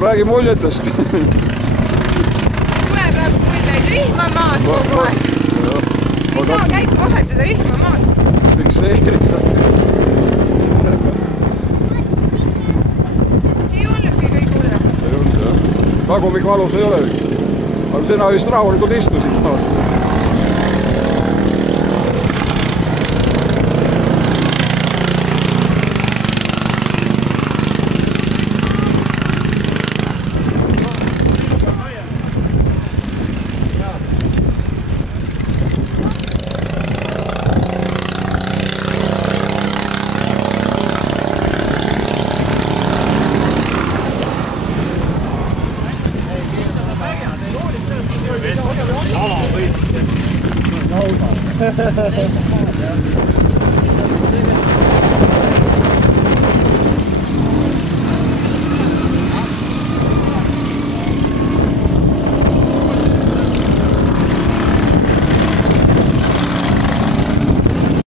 no räägi muljetest. Tule praegu muljeid, rihm on maas kogu aeg. Ei saa käiku vahetada, rihm on maas. Fikseerida. Ei olnudki kõik hulle. Tagumik valus ei ole. Aga sina vist rahulikult istusid maas.